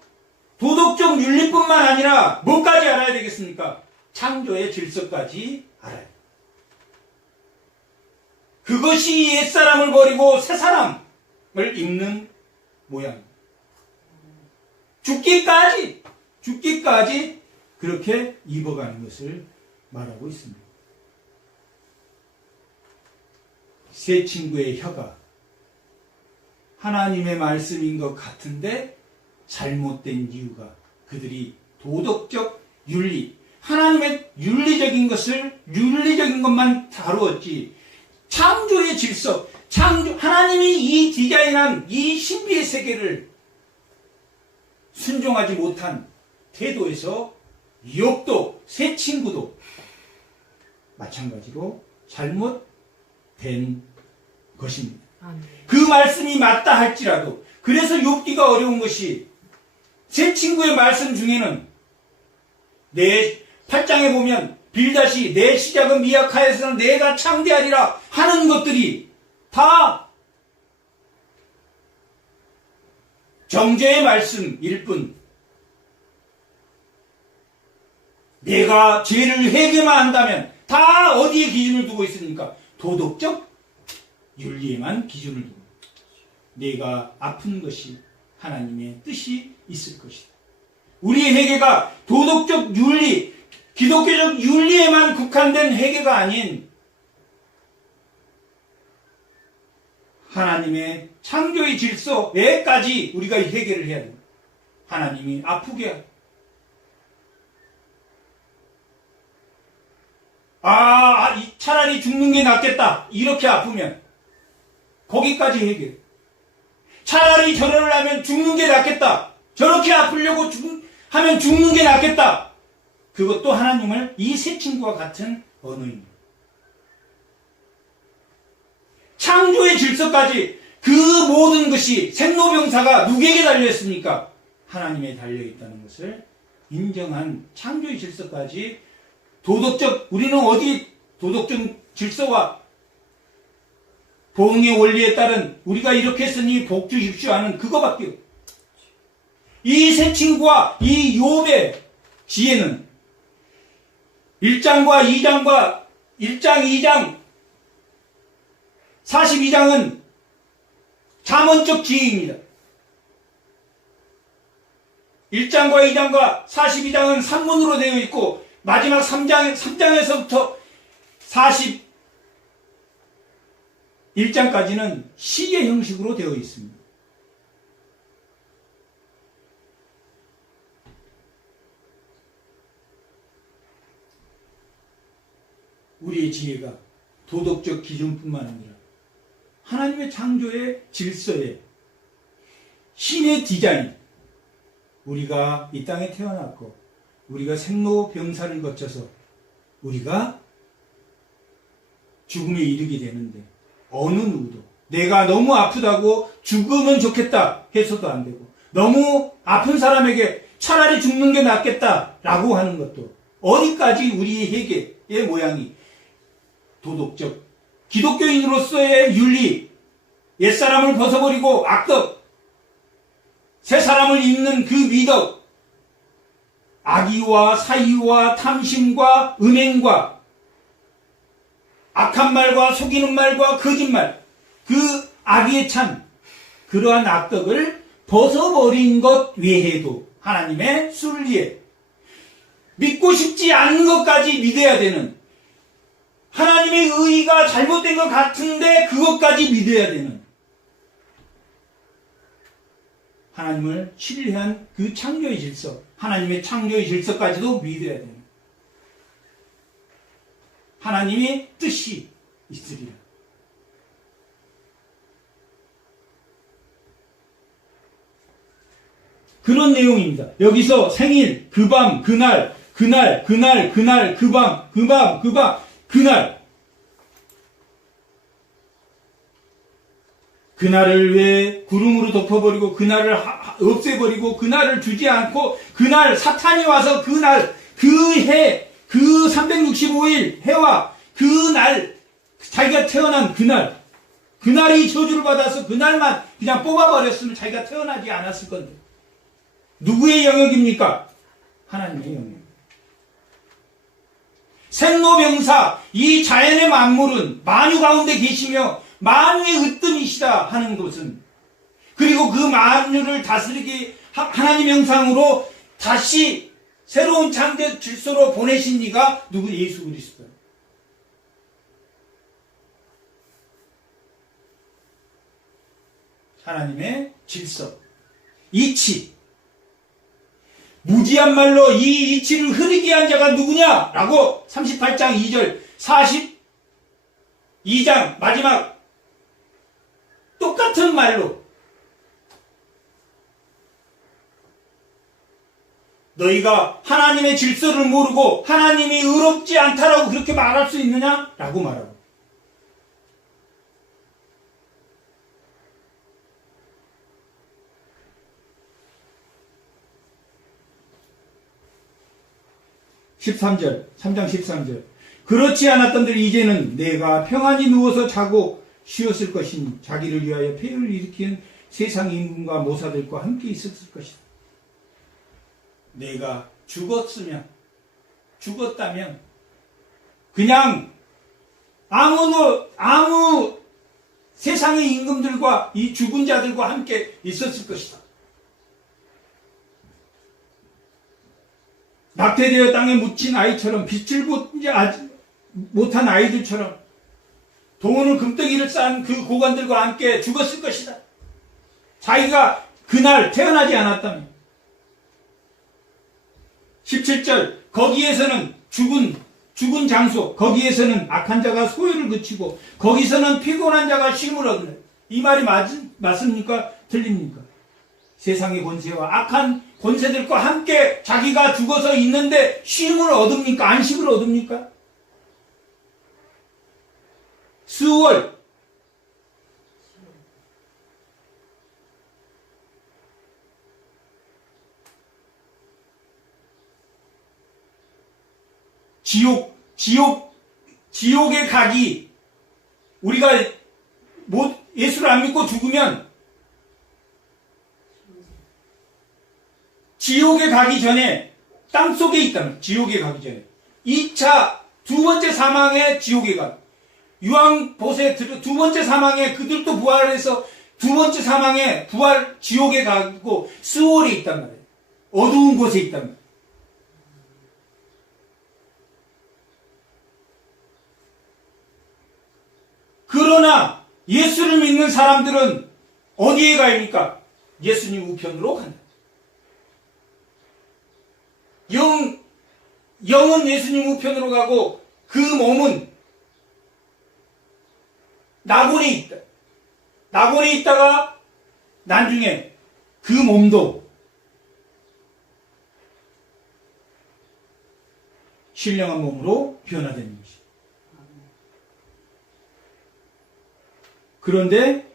도덕적 윤리뿐만 아니라 뭐까지 알아야 되겠습니까? 창조의 질서까지 알아야 돼요. 그것이 옛사람을 버리고 새사람을 입는 모양입니다. 죽기까지 그렇게 입어가는 것을 말하고 있습니다. 세 친구의 혀가 하나님의 말씀인 것 같은데 잘못된 이유가 그들이 도덕적 윤리, 하나님의 윤리적인 것만 다루었지, 창조의 질서, 하나님이 이 디자인한 이 신비의 세계를 순종하지 못한 태도에서 욥도 세 친구도 마찬가지로 잘못된 것입니다. 아멘. 그 말씀이 맞다 할지라도, 그래서 욥기가 어려운 것이 세 친구의 말씀 중에는 8장에 보면 빌닷이 내 시작은 미약하여서는 내가 창대하리라 하는 것들이 다 정죄의 말씀일 뿐, 내가 죄를 회개만 한다면 다 어디에 기준을 두고 있습니까? 도덕적 윤리에만 기준을 두고, 내가 아픈 것이 하나님의 뜻이 있을 것이다. 우리의 회개가 도덕적 윤리, 기독교적 윤리에만 국한된 회개가 아닌 하나님의 창조의 질서에까지 우리가 회개를 해야 됩니다. 하나님이 아프게 하고, 차라리 죽는 게 낫겠다 이렇게 아프면 거기까지 회개. 차라리 결혼을 하면 죽는 게 낫겠다, 저렇게 아프려고 하면 죽는 게 낫겠다, 그것도 하나님을 이 세 친구와 같은 언어입니다. 창조의 질서까지 그 모든 것이 생로병사가 누구에게 달려있습니까? 하나님에 달려있다는 것을 인정한 창조의 질서까지, 우리는 어디 도덕적 질서와 보응의 원리에 따른 우리가 이렇게 했으니 복 주십시오 하는 그거밖에 없어요. 이 세 친구와 이 욥의 지혜는 1장, 2장, 42장은 잠언적 지혜입니다. 1장과 2장과 42장은 산문으로 되어 있고, 마지막 3장에서부터 41장까지는 시의 형식으로 되어 있습니다. 우리의 지혜가 도덕적 기준뿐만 아니라 하나님의 창조의 질서에, 신의 디자인, 우리가 이 땅에 태어났고 우리가 생로병사를 거쳐서 우리가 죽음에 이르게 되는데, 어느 누구도 내가 너무 아프다고 죽으면 좋겠다 해서도 안 되고, 너무 아픈 사람에게 차라리 죽는 게 낫겠다라고 하는 것도, 어디까지 우리의 회개의 모양이 도덕적 기독교인으로서의 윤리, 옛사람을 벗어버리고 악덕, 새사람을 입는 그 미덕, 악의와 사의와 탐심과 음행과 악한 말과 속이는 말과 거짓말, 그 악의에 찬 그러한 악덕을 벗어버린 것 외에도 하나님의 순리에 믿고 싶지 않은 것까지 믿어야 되는, 하나님의 의의가 잘못된 것 같은데 그것까지 믿어야 되는, 하나님을 신뢰한 그 창조의 질서, 하나님의 창조의 질서까지도 믿어야 되는, 하나님의 뜻이 있으리라. 그런 내용입니다. 여기서 생일, 그 밤, 그날, 그날, 그날, 그날, 그 밤, 그 밤, 그 밤, 그날. 그날을 왜 구름으로 덮어버리고 그날을 없애버리고 그날을 주지 않고 그날 사탄이 와서 그날, 그 해, 그 365일 해와 그날, 자기가 태어난 그날, 그날이 저주를 받아서 그날만 그냥 뽑아버렸으면 자기가 태어나지 않았을 건데. 누구의 영역입니까? 하나님의 영역. 생로병사, 이 자연의 만물은 만유 가운데 계시며 만유의 으뜸이시다 하는 것은, 그리고 그 만유를 다스리기 하나님 형상으로 다시 새로운 창조 질서로 보내신 이가 누구? 예수 그리스도. 하나님의 질서, 이치. 무지한 말로 이 이치를 흐리게 한 자가 누구냐? 라고 38장 2절, 42장 마지막 똑같은 말로 너희가 하나님의 질서를 모르고 하나님이 의롭지 않다라고 그렇게 말할 수 있느냐? 라고 말하고, (13절) 3장 13절 그렇지 않았던들 이제는 내가 평안히 누워서 자고 쉬었을 것이니 자기를 위하여 폐를 일으키는 세상 임금과 모사들과 함께 있었을 것이다. 내가 죽었다면 그냥 아무 세상의 임금들과 이 죽은 자들과 함께 있었을 것이다. 낙태되어 땅에 묻힌 아이처럼, 빛을 보지 못한 아이들처럼 동원을 금덩이를 싼 그 고관들과 함께 죽었을 것이다. 자기가 그날 태어나지 않았다면. 17절 거기에서는 죽은 장소, 거기에서는 악한 자가 소유를 그치고 거기서는 피곤한 자가 쉼을 얻으래. 이 말이 맞습니까? 틀립니까? 세상의 권세와 악한 권세들과 함께 자기가 죽어서 있는데 쉼을 얻습니까? 안식을 얻습니까? 수월 지옥에 가기, 우리가 예수를 안 믿고 죽으면 지옥에 가기 전에 땅속에 있다면, 지옥에 가기 전에 2차 두 번째 사망에 지옥에 가, 유황봇에 두 번째 사망에 그들도 부활해서 두 번째 사망에 부활 지옥에 가고 스월에 있단 말이에요. 어두운 곳에 있단 말이에요. 그러나 예수를 믿는 사람들은 어디에 가입니까? 예수님 우편으로 간다. 영은 예수님 우편으로 가고 그 몸은 낙원에 있다. 낙원에 있다가 나중에 그 몸도 신령한 몸으로 변화되는 것이다. 그런데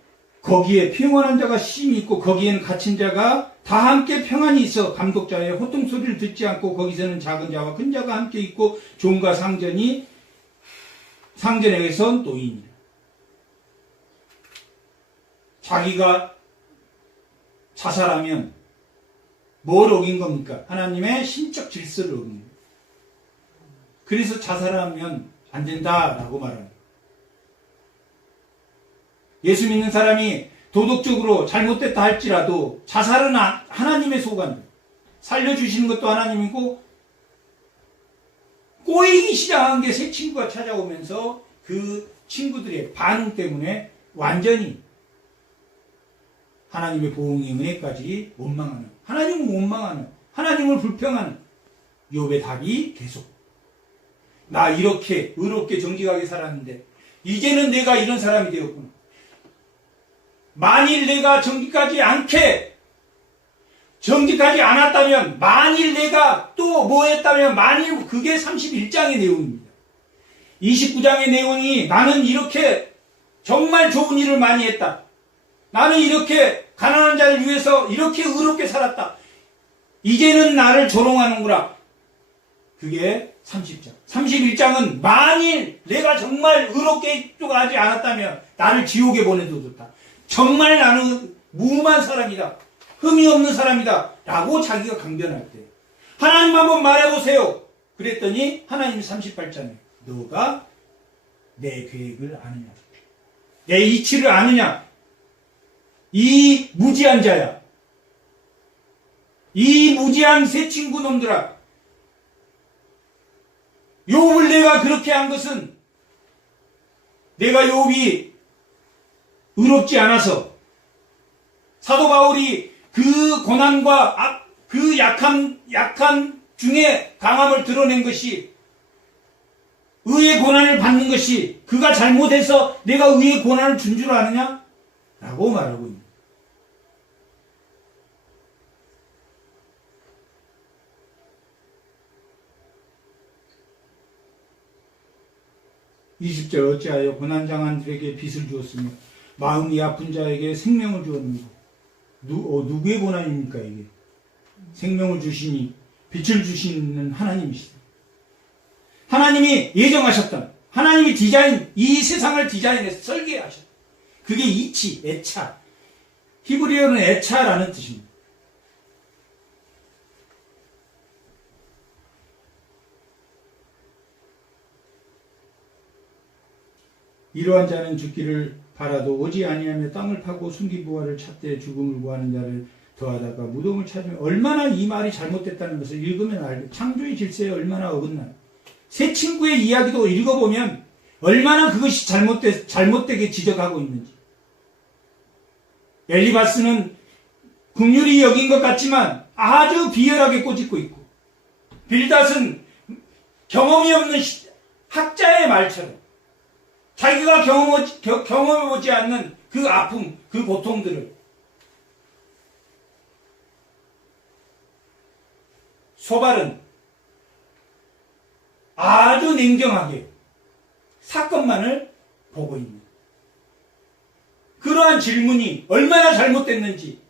거기에 평안한 자가 심히 있고 거기에는 갇힌 자가 다 함께 평안히 있어 감독자의 호통 소리를 듣지 않고 거기서는 작은 자와 큰 자가 함께 있고 종과 상전에게서 노인이라. 자기가 자살하면 뭘 어긴 겁니까? 하나님의 신적 질서를 어긴 겁니다. 그래서 자살하면 안 된다라고 말합니다. 예수 믿는 사람이 도덕적으로 잘못됐다 할지라도 자살은 하나님의 소관, 살려주시는 것도 하나님이고, 꼬이기 시작한 게 새 친구가 찾아오면서 그 친구들의 반응 때문에 완전히 하나님의 보응의 은혜까지 원망하는, 하나님을 원망하는, 하나님을 불평하는 욥의 답이 계속, 나 이렇게 의롭게 정직하게 살았는데 이제는 내가 이런 사람이 되었구나. 만일 내가 정직하지 않았다면, 만일 내가 또 뭐 했다면, 만일 그게 31장의 내용입니다. 29장의 내용이 나는 이렇게 정말 좋은 일을 많이 했다. 나는 이렇게 가난한 자를 위해서 이렇게 의롭게 살았다. 이제는 나를 조롱하는구나. 그게 30장. 31장은 만일 내가 정말 의롭게 하지 않았다면 나를 지옥에 보내도 좋다. 정말 나는 무음한 사람이다. 흠이 없는 사람이다. 라고 자기가 강변할 때 하나님 한번 말해보세요. 그랬더니 하나님이 38장에 너가 내 계획을 아느냐, 내 이치를 아느냐, 이 무지한 자야, 이 무지한 새 친구 놈들아, 욥을 내가 그렇게 한 것은 내가 욥이 의롭지 않아서, 사도 바울이 그 고난과 그 약한 중에 강함을 드러낸 것이, 의의 고난을 받는 것이 그가 잘못해서 내가 의의 고난을 준 줄 아느냐? 라고 말하고 있습니다. (20절) 어찌하여 고난당한들에게 빚을 주었으며 마음이 아픈 자에게 생명을 주었는가? 누구의 고난입니까 이게? 생명을 주시니 빛을 주시는 하나님이시다. 하나님이 예정하셨던, 하나님이 이 세상을 디자인해서 설계하셨다. 그게 이치, 애차. 히브리어는 애차라는 뜻입니다. 이러한 자는 죽기를 바라도 오지 아니하며 땅을 파고 숨긴 부활을 찾되 죽음을 구하는 자를 더하다가 무덤을 찾으면, 얼마나 이 말이 잘못됐다는 것을 읽으면 알고, 창조의 질서에 얼마나 어긋나요. 새 친구의 이야기도 읽어보면 얼마나 그것이 잘못되게 지적하고 있는지. 엘리바스는 긍휼히 여긴 것 같지만 아주 비열하게 꼬집고 있고, 빌닷은 경험이 없는 학자의 말처럼 자기가 경험해보지 않는 그 아픔, 그 고통들을, 소발은 아주 냉정하게 사건만을 보고 있는, 그러한 질문이 얼마나 잘못됐는지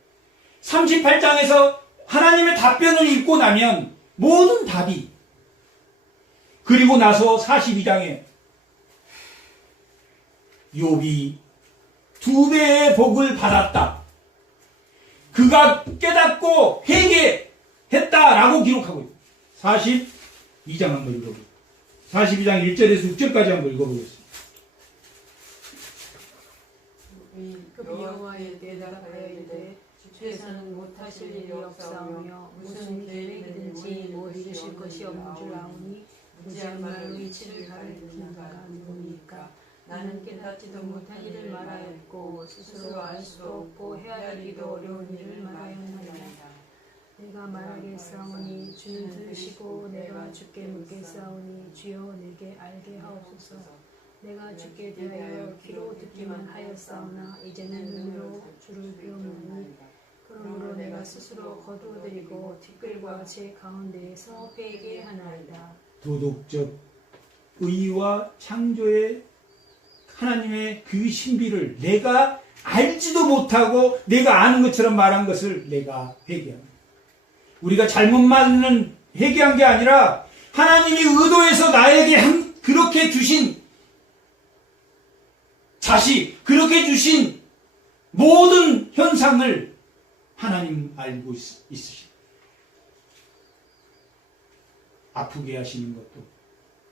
38장에서 하나님의 답변을 읽고 나면 모든 답이, 그리고 나서 42장에 욥이 2배의 복을 받았다, 그가 깨닫고 회개했다라고 기록하고 있습니다. 42장 한번 읽어보겠습니다. 42장 1절에서 6절까지 한번 읽어보겠습니다. 여호와의 대답하여 이르되 주께서는 못하실 일이 없사오며 무슨 계획이든지 못 이루실 것이 없는 줄 아오니 무지한 말로 이치를 가리키는 자가 누구니까? 나는 깨닫지도 못한 일을 말하였고 스스로 알 수도 없고 헤아리기도 어려운 일을 말하였나이다. 내가 말하겠사오니 주는 들으시고 내가 주께 묻겠사오니 주여 내게 알게 하옵소서. 내가 주께 대하여 귀로 듣기만 하였사오나 이제는 눈으로 주를 배우노니 그러므로 내가 스스로 거두어드리고 티끌과 제 가운데에서 회개하나이다. 도덕적 의와 창조의 하나님의 그 신비를 내가 알지도 못하고 내가 아는 것처럼 말한 것을 내가 회개합니다. 우리가 잘못 말은 회개한 게 아니라 하나님이 의도해서 나에게 그렇게 주신 자식, 그렇게 주신 모든 현상을 하나님 알고 있으십니다. 아프게 하시는 것도,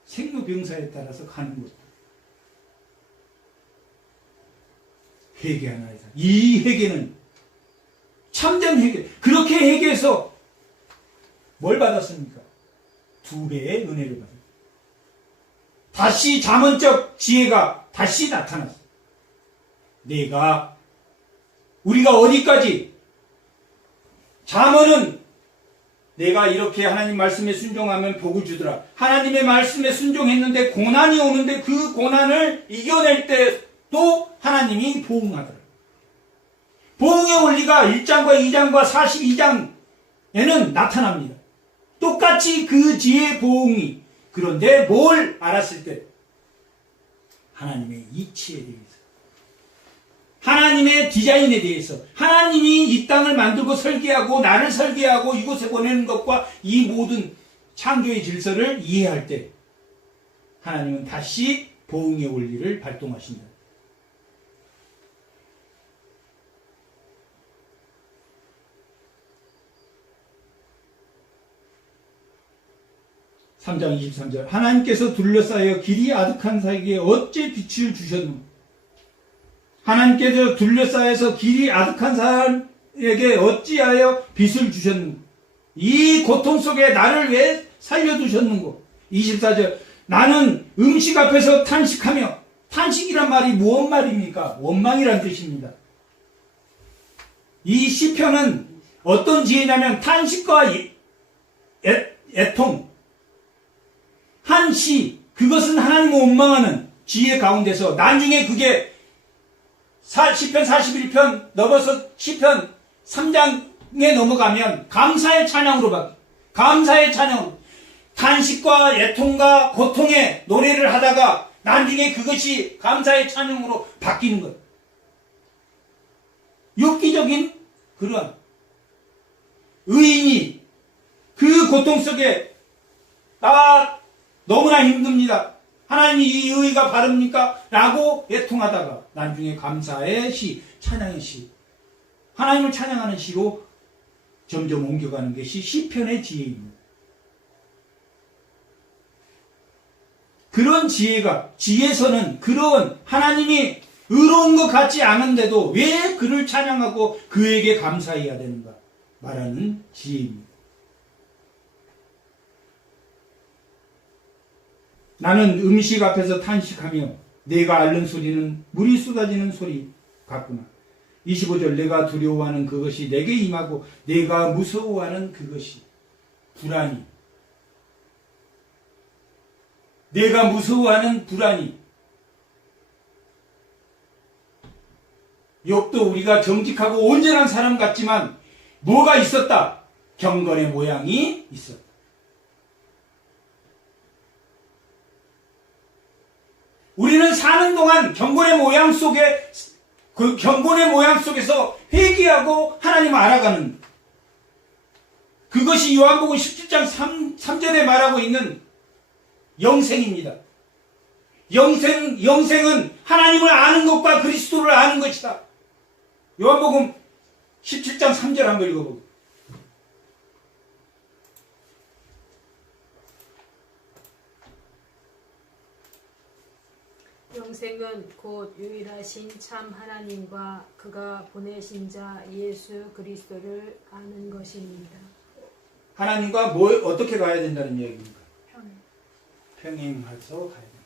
생로병사에 따라서 가는 것도 회개하나이다. 이 회개는 참된 회개. 그렇게 회개해서 뭘 받았습니까? 2배의 은혜를 받았습니다. 다시 잠언적 지혜가 다시 나타났어. 우리가 어디까지, 잠언은 내가 이렇게 하나님 말씀에 순종하면 복을 주더라. 하나님의 말씀에 순종했는데 고난이 오는데 그 고난을 이겨낼 때도 하나님이 보응하더라. 보응의 원리가 1장과 2장과 42장에는 나타납니다. 똑같이 그 지혜의 보응이. 그런데 뭘 알았을 때? 하나님의 이치에 대해서, 하나님의 디자인에 대해서, 하나님이 이 땅을 만들고 설계하고 나를 설계하고 이곳에 보내는 것과 이 모든 창조의 질서를 이해할 때 하나님은 다시 보응의 원리를 발동하신다. (3장 23절) 하나님께서 둘러싸여 길이 아득한 사에게 어찌 빛을 주셨노? 하나님께서 둘러싸여서 길이 아득한 사람에게 어찌하여 빛을 주셨는고? 이 고통 속에 나를 왜 살려두셨는고? 24절 나는 음식 앞에서 탄식하며, 탄식이란 말이 무슨 말입니까? 원망이란 뜻입니다. 이 시편은 어떤 지혜냐면 탄식과 애통, 한시, 그것은 하나님을 원망하는 지혜 가운데서 나중에 그게 시편 41편 넘어서 시편 3장에 넘어가면 감사의 찬양으로 바뀌어요. 감사의 찬양으로. 탄식과 애통과 고통의 노래를 하다가 나중에 그것이 감사의 찬양으로 바뀌는 것. 엽기적인 그런 의인이 그 고통 속에 너무나 힘듭니다. 하나님이 이 의의가 바릅니까? 라고 애통하다가 나중에 감사의 시, 찬양의 시, 하나님을 찬양하는 시로 점점 옮겨가는 것이 시편의 지혜입니다. 그런 지혜에서는 그런 하나님이 의로운 것 같지 않은데도 왜 그를 찬양하고 그에게 감사해야 되는가 말하는 지혜입니다. 나는 음식 앞에서 탄식하며 내가 앓는 소리는 물이 쏟아지는 소리 같구나. 25절 내가 두려워하는 그것이 내게 임하고 내가 무서워하는 그것이 불안이. 내가 무서워하는 불안이. 욥도 우리가 정직하고 온전한 사람 같지만 뭐가 있었다? 경건의 모양이 있었다. 우리는 사는 동안 경건의 모양 속에, 그 경건의 모양 속에서 회개하고 하나님을 알아가는, 그것이 요한복음 17장 3절에 말하고 있는 영생입니다. 영생은 하나님을 아는 것과 그리스도를 아는 것이다. 요한복음 17장 3절 한번 읽어보고. 영생은 곧 유일하신 참 하나님과 그가 보내신 자 예수 그리스도를 아는 것입니다. 하나님과 어떻게 가야 된다는 얘기입니까? 평행해서 가야 됩니다.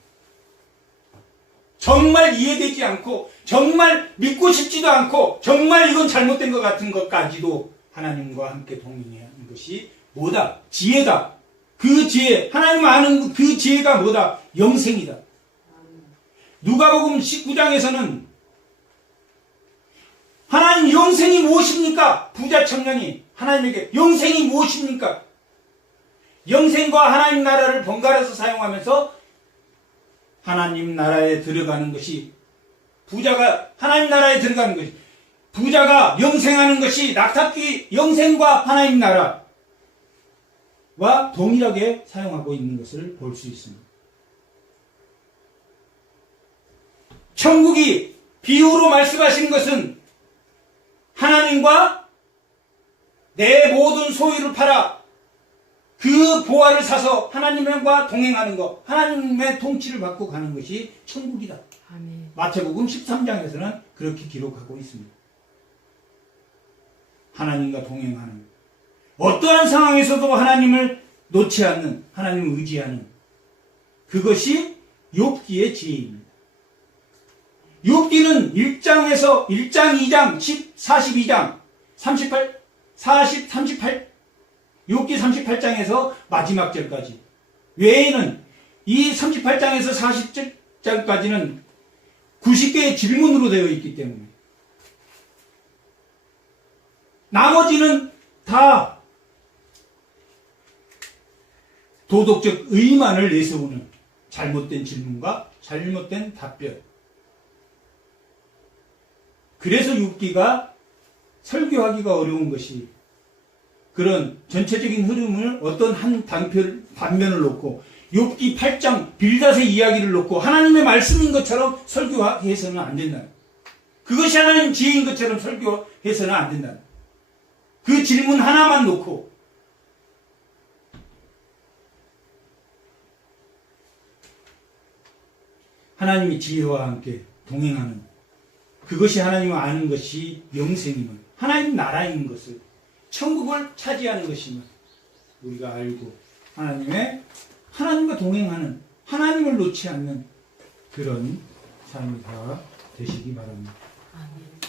정말 이해되지 않고, 정말 믿고 싶지도 않고, 정말 이건 잘못된 것 같은 것까지도 하나님과 함께 동행하는 것이 뭐다? 지혜다. 그 지혜, 하나님 아는 그 지혜가 뭐다? 영생이다. 누가복음 19장에서는 하나님 영생이 무엇입니까? 부자 청년이 하나님에게 영생이 무엇입니까? 영생과 하나님 나라를 번갈아서 사용하면서 하나님 나라에 들어가는 것이, 부자가 하나님 나라에 들어가는 것이, 부자가 영생하는 것이 낙타끼 영생과 하나님 나라와 동일하게 사용하고 있는 것을 볼 수 있습니다. 천국이 비유로 말씀하신 것은 하나님과 내 모든 소유를 팔아 그 보화를 사서 하나님과 동행하는 것, 하나님의 통치를 받고 가는 것이 천국이다. 아멘. 마태복음 13장에서는 그렇게 기록하고 있습니다. 하나님과 동행하는, 어떠한 상황에서도 하나님을 놓지 않는, 하나님을 의지하는, 그것이 욥기의 지혜입니다. 욥기는 1장에서 1장, 2장, 42장, 38, 욥기 38장에서 마지막 절까지, 외에는 이 38장에서 40장까지는 90개의 질문으로 되어 있기 때문에 나머지는 다 도덕적 의만을 내세우는 잘못된 질문과 잘못된 답변. 그래서 욥기가 설교하기가 어려운 것이, 그런 전체적인 흐름을 어떤 한 단면을 놓고 욥기 8장 빌닷의 이야기를 놓고 하나님의 말씀인 것처럼 설교해서는 안 된다. 그것이 하나님 지혜인 것처럼 설교해서는 안 된다. 그 질문 하나만 놓고 하나님이 지혜와 함께 동행하는, 그것이 하나님을 아는 것이 영생임을, 하나님 나라인 것을, 천국을 차지하는 것임을 우리가 알고 하나님과 동행하는, 하나님을 놓지 않는 그런 삶이 다 되시기 바랍니다. 아멘.